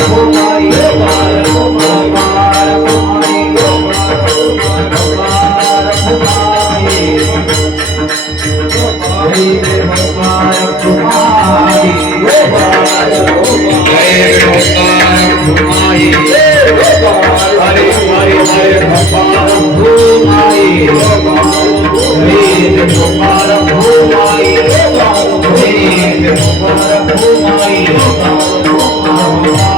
Oh, my God.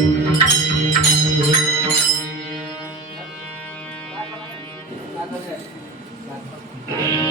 Thank you.